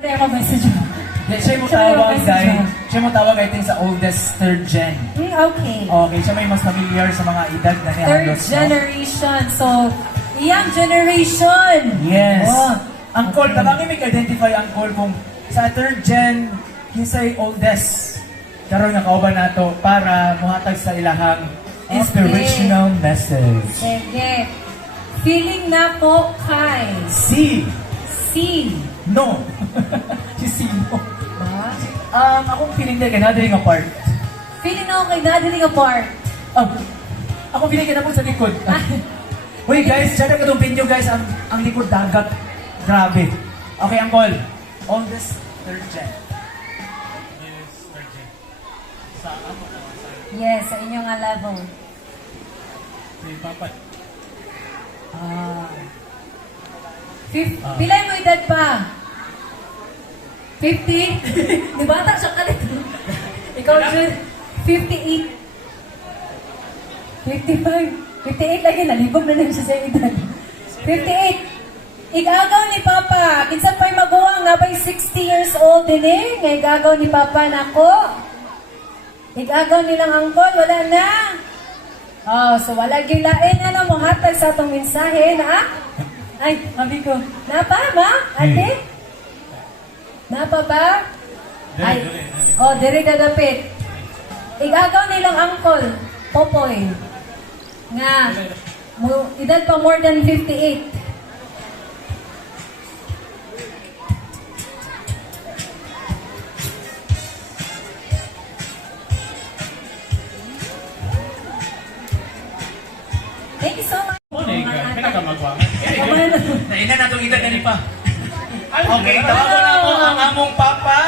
Ano yung message mo? Siya mo tawag, guys. Siya mo tawag, I think, sa oldest third gen. Okay. Okay, siya may mas familiar sa mga edad na niya. Third generation. So, young generation. Yes. Oh. Angkol, okay. May identify angkol kung sa third gen, kinsay oldest. Karoon nga kauban nato para muhatag sa ilahang inspirational message. Sige. Feeling na po kay C. C. No. Si Sino. Ba? Akong feeling na ganadering apart. Feeling na kay Dadeling apart. Ako feeling ka na po sa likod. Wait guys, siya na itong video guys, ang likod dagat. Grabe. Okay, Angkol. Oldest third gen. Yes, sa inyong level. Papat. Pilay mo edad pa? 50? Di bata siya ka dito. Ikaw dyan, 58. 55. 58 lagi, nalibog na lang siya sa edad. 58. Igagaw ni Papa. Kinsan pa'y maguwang nga ba'y 60 years old din eh. Nga igagaw ni Papa na ako. Igagaw nilang angkol, wala na. Oh, so wala gilain na mo hatag sa atong mensahe na. Ay, sabi ko, napa ba? Ate? Napa ba? Ay, oh, diri dadapit. Igagaw nilang angkol, Popoy. Nga, edad pa more than 58. Thank you so much. Naina na itong edad na ni pa. Okay, tawagan na mo ang among Papa.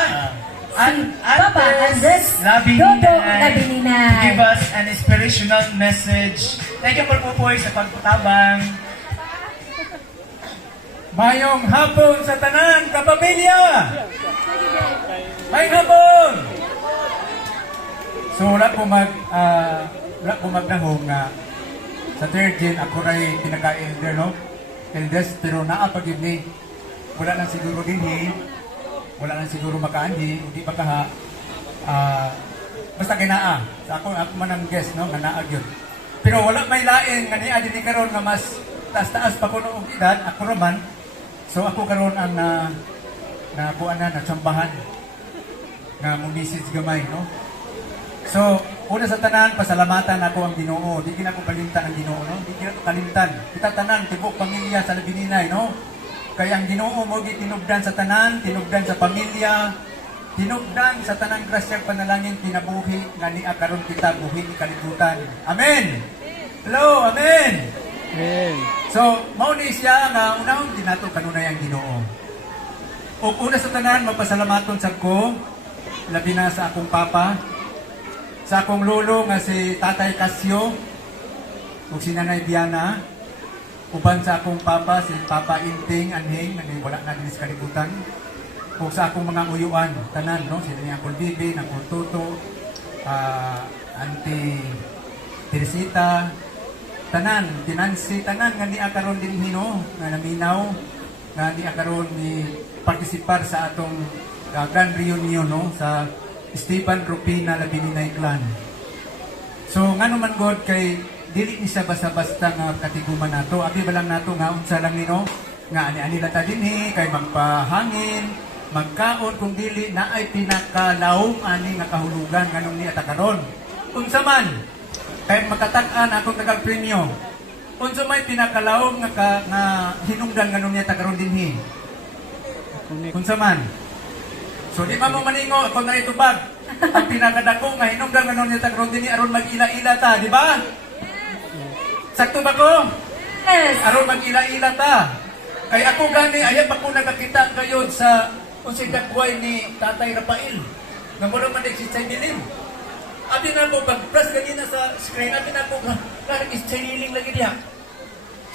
Papa Andres Labininay. Dodo Labininay. To give us an inspirational message. Thank you po po sa pagputabang. Mayong hapon sa tanan, kapamilya! Mayong hapon! So wala po magnahong nga sa third gen, ako rin pinaka-elder, no? Eldest, pero naapagib ni. Wala lang siguro din wala lang siguro makaandi, hindi pa kaha. Basta kinaa. Sa ako man ang guest, no? Nga yun. Pero wala may lain, nga niya din karon nga mas taas-taas pa ko noong edad, ako naman. So ako karon ang natsambahan nga mong message gamay, no? So, una sa tanan, pasalamatan ako ang Ginoo. Di ko kalimtan ang Ginoo, no? Di ko kalimtan. Kita tanan, tibok pamilya sa Labininay, no? Kaya ang Ginoo mo tinubdan sa tanan, tinubdan sa pamilya, tinubdan sa tanang grasyang panalangin, kinabuhi, nga ni akaron kita buhi ni kalibutan. Amen! Hello, amen! Amen. So, mauni siya nga unahon dinato kanunay ang Ginoo. O una sa tanan, magpasalamaton sa ko, labi na sa akong papa, sa akong lolo nga si Tatay Casio, o si Nanay Biana, uban sa akong papa, si Papa Inting, Anhing, wala na din sa kalibutan, o sa akong mga uyuan, tanan, no? Sila niya Uncle Bibi, Uncle Toto, Auntie Teresita, tanan, Tinansi, tanan, nga ni akaron din hino, nga naminaw, nga ni akaron ni partisipar sa atong grand reunion, no? Sa Stephen Rupina Labininay Clan. So nga naman God kay dili ni siya basta-basta nga katiguman nato. Abi ba lang nato nga unsa lang nino nga ani-ani lata dinhi kay magpahangin, magkaon kung dili na ay pinakalaom ani nga kahulugan nganong ni atakaron. Unsa man kay makatag-an akong taga-premyo. Unsa may pinakalaom nga hinungdan nganong ni atakaron dinhi. Unsa man. So di man mo maningo ako na itubag. Ang pinakadako nga hinungdan nga niya tagron dinhi aron mag-ila-ila ta, di ba? Sakto ba ko? Yes. Aron mag-ila-ila ta. Kay ako gani ayan pa ko nakakita kayo sa unsay dagway ni Tatay Rafael. Nga mo man si Chay Bilim. Abi na mo pag-press ganina sa screen, abi na ko parang is-chailing lagi diha.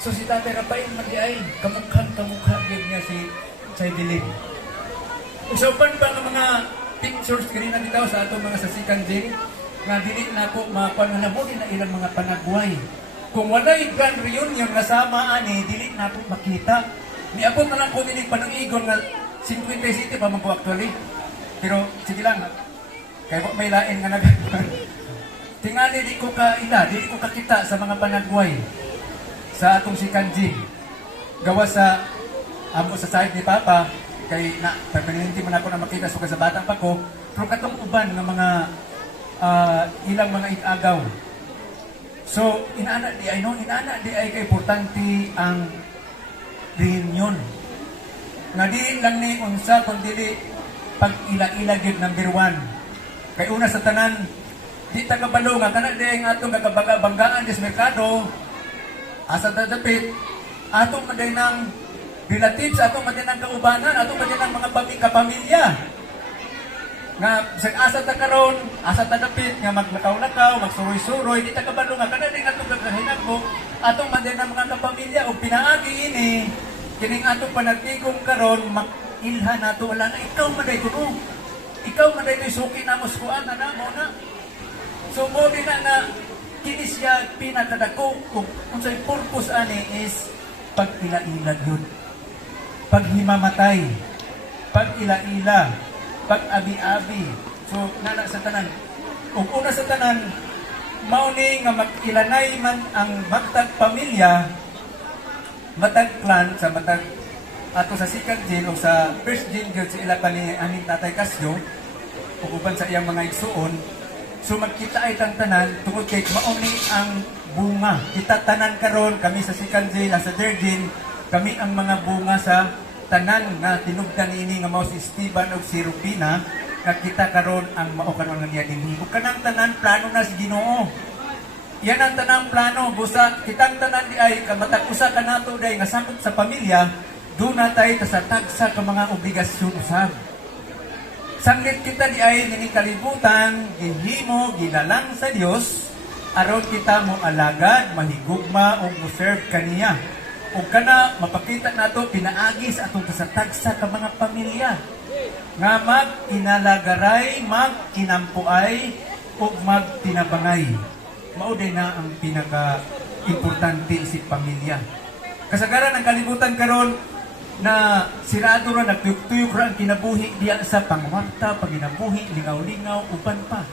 So si Tatay Rafael man ay kamukha gyud niya si Chay Bilim. Usapan ba ng mga pictures kanina dito sa atong mga sasikan din nga dili na ako mapananabog na ilang mga panagway. Kung wala'y grand reunion nga sama ani dili na ako makita. Niabot na lang ko nini panangigon nga 57 pa man ko actually. Pero sige lang, kaya ko may lain nga nag... Tingali di ko kakita sa mga panagway sa atong si Kanji. Gawa sa amo sa side ni Papa, kay na permanente man ako na makita so sa batang pa ko, pero katong uban nga mga ilang mga igagaw. So, inaana di ay kay importante ang reunion. Nga di lang ni unsa kundi pag ila-ila gyud number 1. Kay una sa tanan, di tagabalo nga kana di ang atong gagabanggaan sa merkado, asa dadapit, atong maday ng relatives, atong maday ng kaubanan, atong maday ng mga kapamilya. Nga asa ta karon, asa ta dapit nga maglakaw-lakaw, magsuroy-suroy, di tagabalo nga kana di atong gagahinag mo, atong maday ng mga kapamilya o pinaagi ini, kining atong panagtigom karon makilhan nato wala na ikaw maday tuno. Ikaw man dahil suki na muskuan na mo na. So mo din na kini siya pinatadako kung unsay purpose ani is pag-ila-ila yun. Paghimamatay, pag-ila-ila, pag-abi-abi. So nana sa tanan. Ug una sa tanan, mao ni nga mag-ilanay man ang matag pamilya, matag clan sa matag ato sa second gen o sa first gen gyud sa ila pa ni aning Tatay Casio uban sa iyang mga igsuon. So magkita ay tanan tungod kay mauni ang bunga. Kita tanan karon kami sa second gen, sa third gen, kami ang mga bunga sa tanan nga tinubdan ini nga mao si Esteban ug si Rupina nga kita karon ang mao karon nga niya dinhi. Ug kanang tanan plano na si Ginoo. Yan ang tanang plano busa kitang tanan di ay kamatag usa kanato day nga sakop sa pamilya. Doon na tayo sa tagsa ka mga obligasyon usab. Sanglit kita di ay nini kalibutan, gihimo, ginalang sa Dios, aron kita mo alagad, mahigugma o muserve kaniya. O kana mapakita nato pinaagi sa atong kasatagsa ka mga pamilya. Nga mag-inalagaray, mag-inampuay, o mag-tinabangay. Mauday na ang pinaka-importante isip pamilya. Kasagaran ang kalibutan karon na sirado ra nagtuyok-tuyok ra ang kinabuhi diya sa pangwarta, paginabuhi, lingaw-lingaw, uban pa.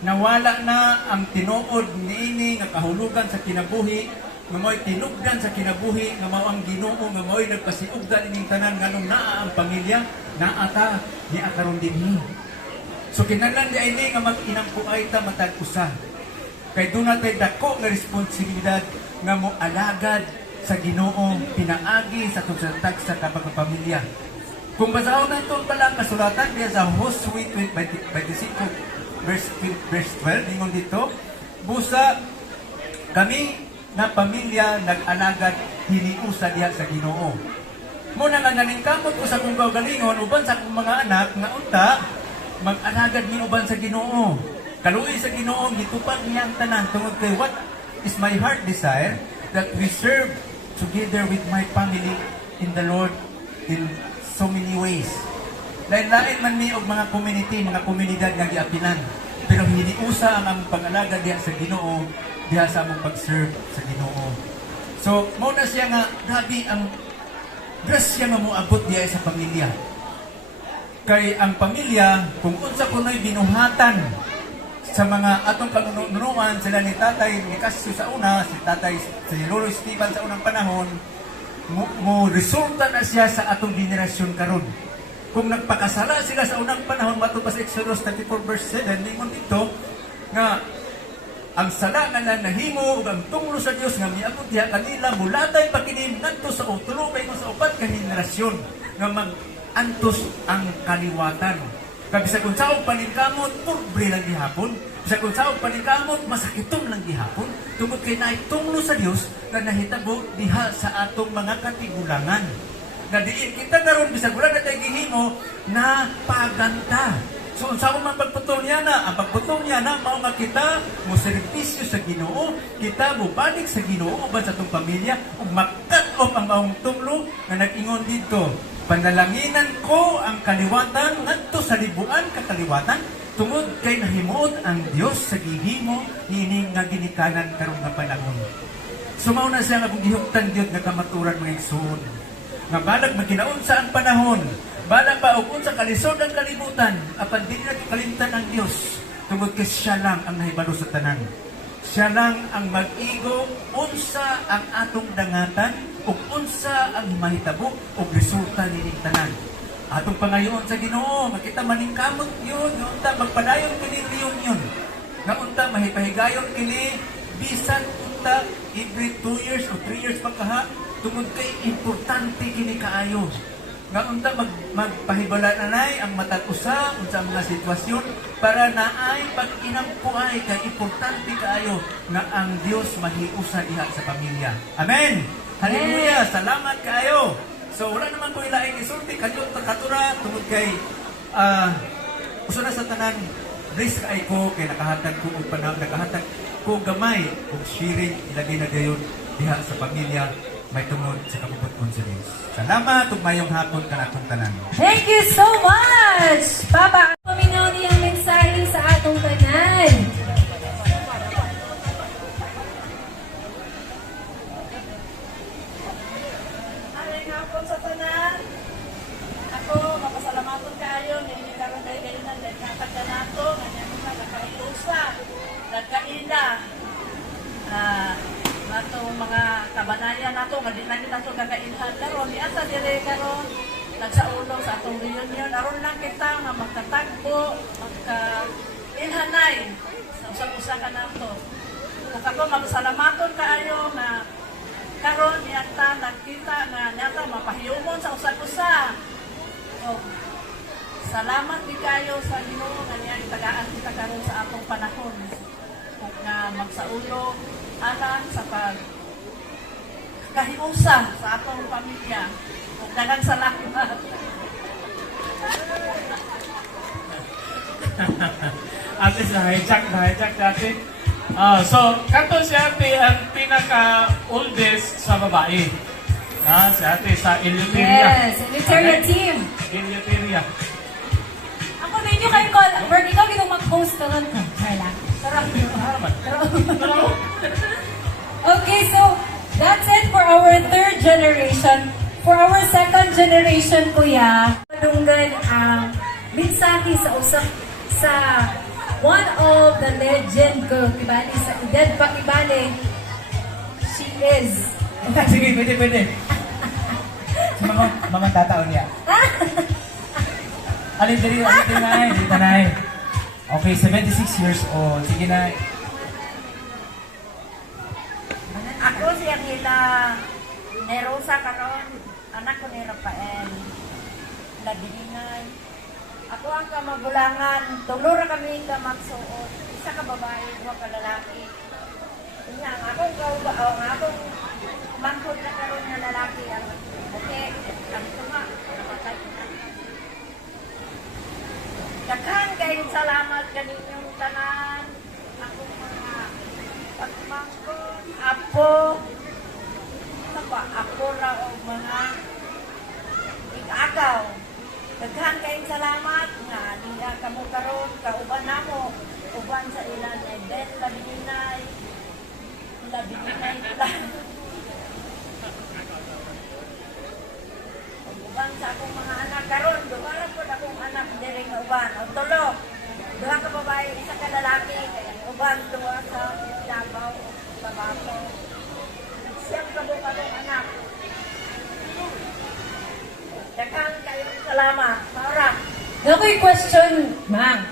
Nawala na ang tinuod niini nga kahulugan sa kinabuhi, nga mo'y tinugdan sa kinabuhi, nga mao ang Ginoo, nga mo'y nagpasiugdan ining tanan nganong naa ang pamilya, naata ni akaron dinhi. So kinahanglan di ini nga mag-inampuay ta matag usa. Kay doon natin dako nga responsibilidad nga mo alagad sa Ginoo, pinaagi sa tugsatag sa kapagpamilya. Kung basahon na ito pala kasulatan diya sa Josué 25 verse 12, ningon dito, busa kami na pamilya nag-alagad hiniusa diya sa Ginoo. Muna nga naningkamot ko sa kong kaugalingon, uban sa akong mga anak, nga unta, mag-alagad ni uban sa Ginoo. Kaluoy sa Ginoo, gitupag niya ang tanan, tungod kay what is my heart desire, that we serve together with my family in the Lord in so many ways. Lain-lain man ni og mga community, mga komunidad nga giapinan. Pero hiniusa ang among pag-alaga diha sa Ginoo, diha sa among pag-serve sa Ginoo. So, mo na siya nga grabe ang grasya nga moabot diha sa pamilya. Kay ang pamilya, kung unsa kunoy binuhatan sa mga atong panunuan sila ni Tatay ni Casio sa una, si Tatay si Lolo Esteban sa unang panahon, mo resulta na siya sa atong generasyon karon. Kung nagpakasala sila sa unang panahon, matupad sa Exodus 34 verse 7, ningon dito nga ang sala nga nahimo ug ang tunglo sa Dios nga miabot diha kanila mulatay pakinim ngadto sa utulo kay sa upat ka henerasyon nga mag-antos ang kaliwatan. Kabisa kung saog paningkamot, pobre lang gihapon. Bisa kung saog paningkamot, masakitom lang gihapon. Tungod kay naitunglo sa Dios na nahitabo diha sa atong mga katigulangan. Na diin kita karon bisa wala na tayo gihimo na paganta. So unsa man pagputol niya na, ang pagputol niya na mao nga kita mo serbisyo sa Ginoo, kita mo balik sa Ginoo uban sa atong pamilya ug makat off ang maong tunglo nga nag-ingon dito. Panalanginan ko ang kaliwatan ngadto sa libuan ka kaliwatan tungod kay nahimuot ang Dios sa gihimo niini nga ginikanan karon nga panahon. Sumaw na siya nga kung gihuptan Dios nga kamaturan mga igsoon. Nga balag magkinaunsa ang panahon, Bala pa ug unsa kalisod ang kalibutan, apan dili na kalimtan ang Dios. Tungod kay siya lang ang nahibalo sa tanan. Siya lang ang mag-igo unsa ang atong dangatan ug unsa ang mahitabo ug resulta nining tanan. Atong pangayoon sa Ginoo, makita maningkamot yun, nga unta magpadayon kini reunion. Nga unta mahipahigayon kini bisan unta every 2 years o 3 years pagkaha tungod kay importante kini kaayo. Nga unta magpahibala na nay ang matag usa unsa ang mga sitwasyon para naay pag-inampuay kay importante kaayo nga ang Dios mahiusa diha sa pamilya. Amen. Hallelujah. Salamat kaayo. So wala naman ko ilaing isulti kadto katura tungod kay usa na sa tanan risk ay ko kay nakahatag ko og panahon, nakahatag ko gamay og sharing ilagay na dayon diha sa pamilya may tungod sa kabubuton sa Dios. Salamat ug mayong hapon kanatong tanan. Thank you so much, Papa. Paminaw niyang mensahe sa atong tanan. Aling hapon sa tanan. Ako, mapasalamaton kayo. Ngayon yung karoon kayo kayo na nagkakagda nato. Ngayon yung nagkakailusa. Nagkaila. Nato mga kabanayan nato. Nga din natin nato kakailhan karoon. Di asa dire karoon. Nagsaulong sa atong reunion. Aron lang kita nga magkatagpo. Magkailhanay. Sa usap-usa ka nato. Kung ako, mapasalamaton kayo na karon niyata nagkita nga niyata mapahiyumon sa usa-usa. So, salamat di kayo sa Ginoo nga niya itagaan kita karon sa atong panahon. Kung nga magsaulong alang sa pag kahiusa sa atong pamilya. Kung dagang salamat. Ate sa hijack dati. So, kanto si ate ang pinaka-oldest sa babae. Si ate sa Eleuteria. Yes, Eleuteria team. Eleuteria. Ako ninyo kayo call. Bert, ikaw ginong mag-host ka nun ka. Carla. Okay, so that's it for our third generation. For our second generation, kuya, madunggan ang mensahe sa usap sa one of the legend ko, kibali sa edad pa kibali. She is. Sige, pwede. Mga tataon niya. Alin diri na. Okay, 76 years old. Sige na. Ako siya nila Nerosa karon, anak ko ni Rafael. Labiningay. Ako ang kamagulangan, tulura kami ka magsuot. Isa ka babae, dua ka lalaki. Nga, akong akong mangkod na karon na lalaki ang okay, ang tuma, napatay na. Daghan kayong salamat kaninyong tanan. Akong mga pagmangkod, apo, ako ra o mga igagaw. Daghan kayong salamat nga niya kamo karon kauban namo uban sa ilan ay Ben Labininay uban sa akong mga anak karon duwara po akong anak diri nga uban o tulo duha ka babae isa ka lalaki uban duha sa Davao Tabaco siyang kabukadong anak. Daghan kayong salamat. Maura. Nakoy question, ma'am.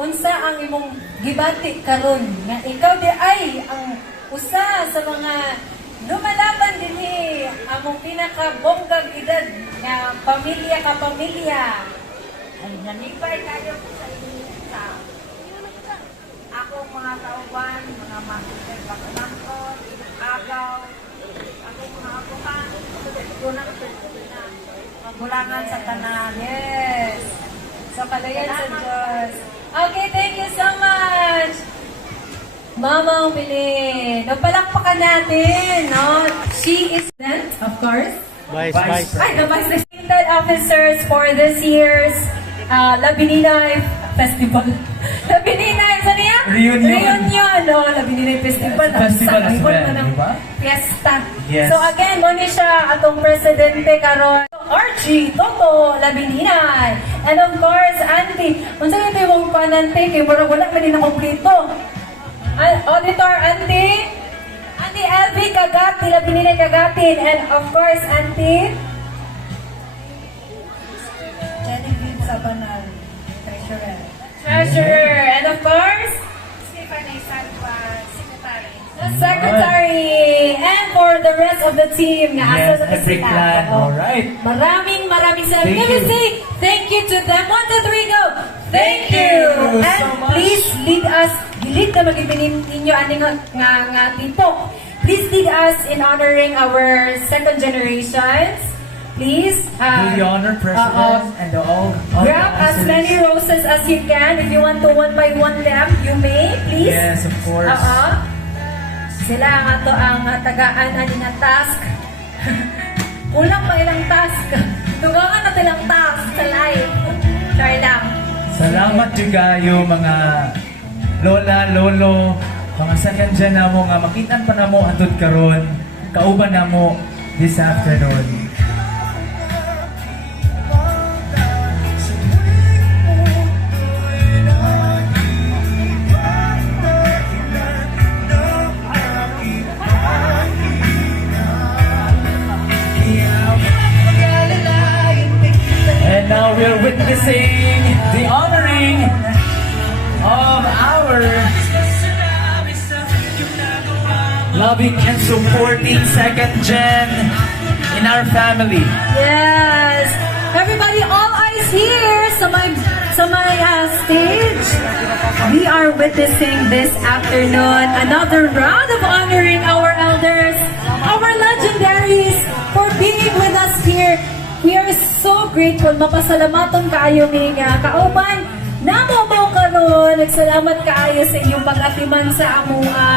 Unsa ang imong gibati karon nga ikaw di ay ang usa sa mga lumalaban dinhi among pinakabonggang edad nga pamilya ka pamilya. Ay, nanipay kayo sa inyo sa akong mga kauban, mga master pagkamangkot, agaw, akong mga akuhan, tunang na magulangan sa tanan. Yes. Sa kalayan sa Diyos. Okay, thank you so much. Mama Umili. Napalakpakan natin, no? She is then, of course. Vice. The Vice President Officers for this year's Labininay Festival. Labininay, saan niya? Reunion. No? Labininay Festival. Festival as Sa well, ibon mo ng di ba? Fiesta. Yes. So again, mo ni siya atong presidente karon. Archie Toto Labininay. And of course, Auntie. Kung saan ito yung panante, kay mura wala ka din na kompleto. Auditor, Auntie. Auntie Elvie Kagati, Labininay Kagatin. And of course, Auntie Genevieve Sabanal, Treasurer. Treasurer. And of course, Stephanie Salva, Secretary. the Secretary. And for the rest of the team nga Yes, asa na every sila. clan. Oo. Alright. Maraming salamat. Thank Can we you. say thank you to them? 1, 2, 3, go! Thank you! you And so much. please lead us, lead na mag-ibinin ninyo ani nga tito. Please lead us in honoring our second generations. Please, Do the honor, President, and all grab the as officers. many roses as you can. If you want to one by one them, you may, please. Yes, of course. Sila ang ato ang tagaan ani nga task. Kulang pa ilang task. Tugangan na ilang task sa life. Try lang. Salamat kayo mga lola, lolo, mga second gen na mo nga makitan pa na mo andun karon, kauban na mo this afternoon. And now we're witnessing the honoring of our loving and supporting second gen in our family. Yes. Everybody, all eyes here sa my stage. We are witnessing this afternoon another round of honoring our elders, our legendaries for being with us here. We are so grateful. Mapasalamaton kaayo nga kauban. Namo mo karon. Nagsalamat kaayo sa inyong pag-atiman sa amua,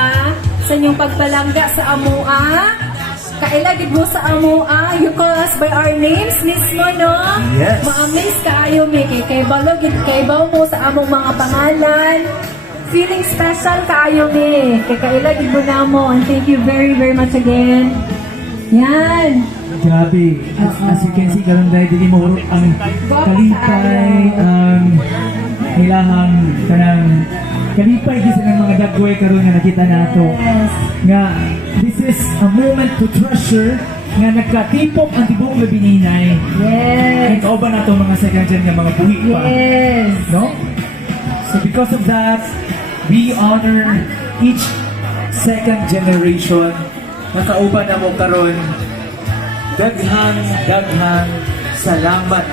sa inyong pagpalangga sa amua. Kailagid mo sa amua. You call us by our names mismo, no? Yes. Ma-amaze kaayo mi kay balogid kay baw mo sa among mga pangalan. Feeling special kaayo mi. Kay kailagid mo namo. And thank you very very much again. Yan. Grabe. As you can see, karon dahil dili mo ang kalipay, ang ilahang kanang kalipay kasi ng mga dagway karon nga nakita nato. Yes. Nga, this is a moment to treasure nga nagkatipok ang tibuok Labininay. Yes. And kauban nato mga second gen nga mga buhi pa. Yes. No? So because of that, we honor each second generation na kauban na mo karon. Daghang salamat.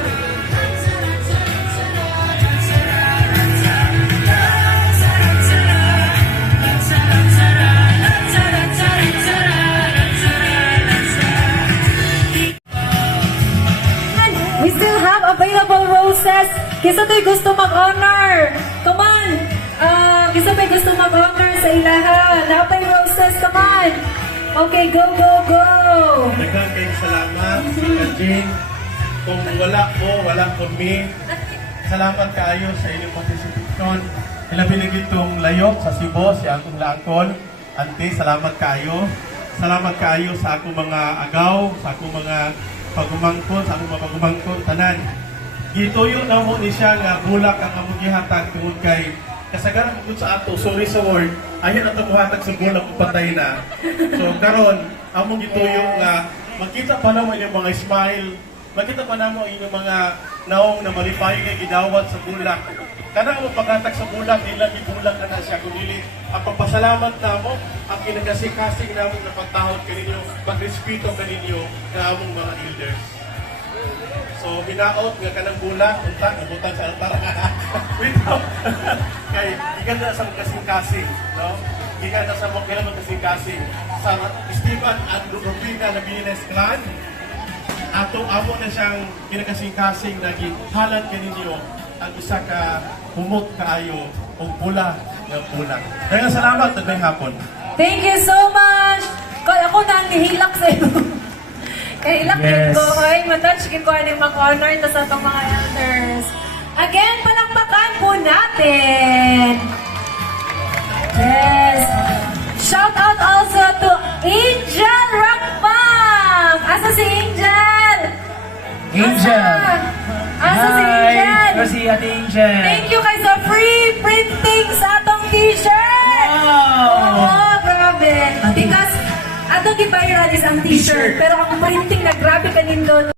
We still have available roses. Kisa to'y gusto mag-honor. Come on. Kisa to'y gusto mag-honor sa ilaha. Napay roses. Come on. Okay, go, go, go. Daghang kayong salamat, Sir Jane. Kung wala mo, wala ko me. Salamat kaayo sa inyong participation. Ilabi na gitong layok sa Cebu, si akong laangkol. Ante, salamat kaayo. Salamat kaayo sa akong mga agaw, sa akong mga pagumangkon, sa akong mga pagumangkon, tanan. Gituyo na mo ni siya nga bulak ang among gihatag tungod kay kasagaran mo sa ato, sorry sa word, ayan ang tamuhatag sa bulak kung patay na. So karon among gituyo nga makita pa naman yung mga smile, makita pa naman yung mga naong na malipay nga gidawat sa bulak. Kana mo paghatag sa bulak, nila gibulak na siya kundi ang pagpasalamat namo, ang kinagasik-kasing namo na pagtahod kaninyo, pagrespeto kaninyo nga among mga elders. So, binaot nga kanang bulak, unta, nabutan sa altar. Without, kay, ikan na sa kasing-kasing, no? Ikan na sa mga kasing-kasing. Sa Esteban at Rubina na Bines Clan, amo na siyang kinakasing-kasing na gihalan kaninyo ang isa ka humot kaayo o pula ng bulak. Kaya salamat at may hapon. Thank you so much. Kaya ako na nihilak sa iyo. Kaya ilak Yes. ko. Ay, matouch ko ano yung mag-honor na sa itong mga elders. Again, palakpakan po natin. Yes. Shout out also to Angel Rockbang. Asa si Angel? Angel. Asa si Angel? Ito si Ate Angel. Thank you guys sa free printing sa atong t-shirt! Wow! Oo, grabe. Because, atong gibayaran is ang t-shirt. Pero ang printing na grabe kanindot.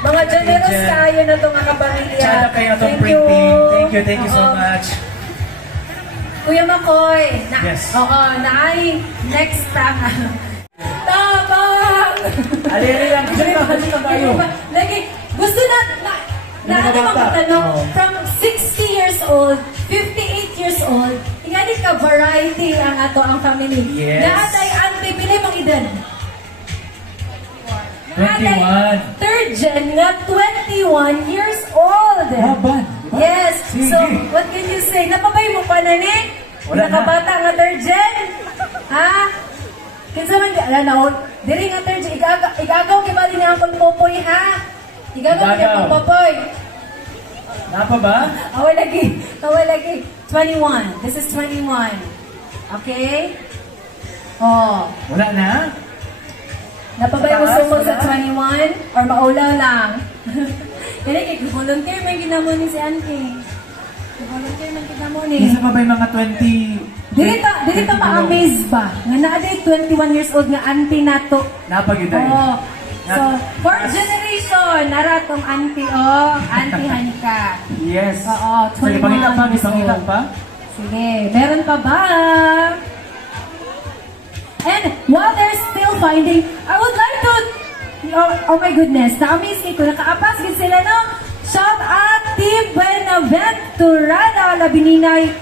Mga generous Angel. tayo na itong mga kapamilya. Shout out kayo itong Thank you. printing. Thank you so Oo. much. Kuya Makoy. Yes. Oo, naay next time. Tabang! Ali lang. Dito tayo. Lagi, gusto na ano magtanong, from 60 years old, 58 years old, ingani ka variety ang ato ang family. Yes. Lahat ay auntie, pili mong edad. 21. Third gen nga, 21 years old. Laban. Yes. Sige. So, what can you say? Napabay mo pa na ni? Wala na. Nakabata nga third gen? Ha? Kinsa man di ala na diri nga third gen igagaw kibali ni Uncle Popoy ha. Igagaw ni Igagaw. Uncle Popoy. Napa ba? Awal lagi. 21. This is 21. Okay? Oh. Wala na? Napabay mo Taas, sumod sa wala? 21 or maulaw lang? Kaya volunteer may ginamo ni si Auntie. Volunteer may ginamo ni. Isa pa ba yung mga 20? Dili ta ma-amaze ba? Nga naaday 21 years old nga auntie nato. Napagiday. Oh. So, fourth generation, naratong auntie, auntie Hanika. Yes. Oo, Sige, 21 pangita pa, years pangita old. pa. Sige, meron pa ba? And while they're still finding, I would like to, oh my goodness, na-amaze ko, nakaapas din sila, no? Shout out Team Buenaventurada Labininay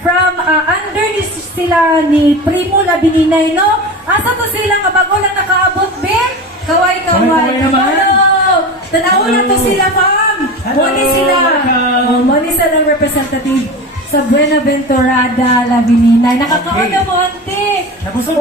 from under sila ni Primo Labininay, no? Asa to sila nga bago lang nakaabot, Ben? Kaway-kaway. Kaway-kaway naman. Hello! Tanaw na to sila, fam! Hello, Moni sila. welcome. Oh, moni silang representative sa Buenaventurada Labininay. Nakakaon Okay. na mo, ante. Nabusog